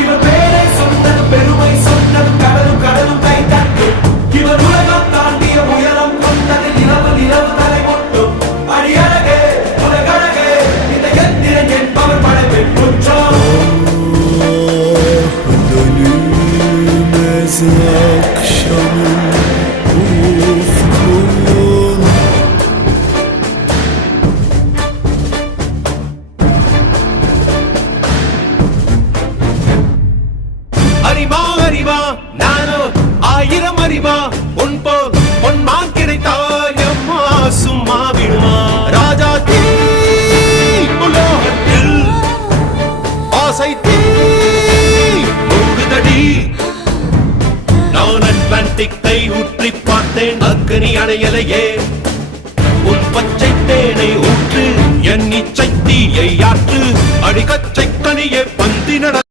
இவர் பேரை சொன்னது பெருமை சொன்னது கடலும் கடலும் கை தட்டும் இவர் உலகம் தாண்டிய உயரம் கொண்டது நிலவு நிலவு தலை முட்டும் அடியழகே உலகழகே இந்த எந்திரன் என்பவர் படைப்பின் குற்றம் Dönülmez akşamın ufkun அறிவா அறிவா நானோ ஆயிரம் அறிவா உன் போல் பொன்மான் கிடைத்தாயம்மா சும்மா விடுமா ராஜா தீ உலோகத்தில் ஆசை தீ மூடுதடி நான் அட்லாண்டிக்கை ஊற்றி பார்த்தேன் அக்னி அணையலையே உன் பச்சை தேனை ஊற்று என் இச்சை தீயை ஆற்று அடிக்கச்சை கனியே பந்தி நட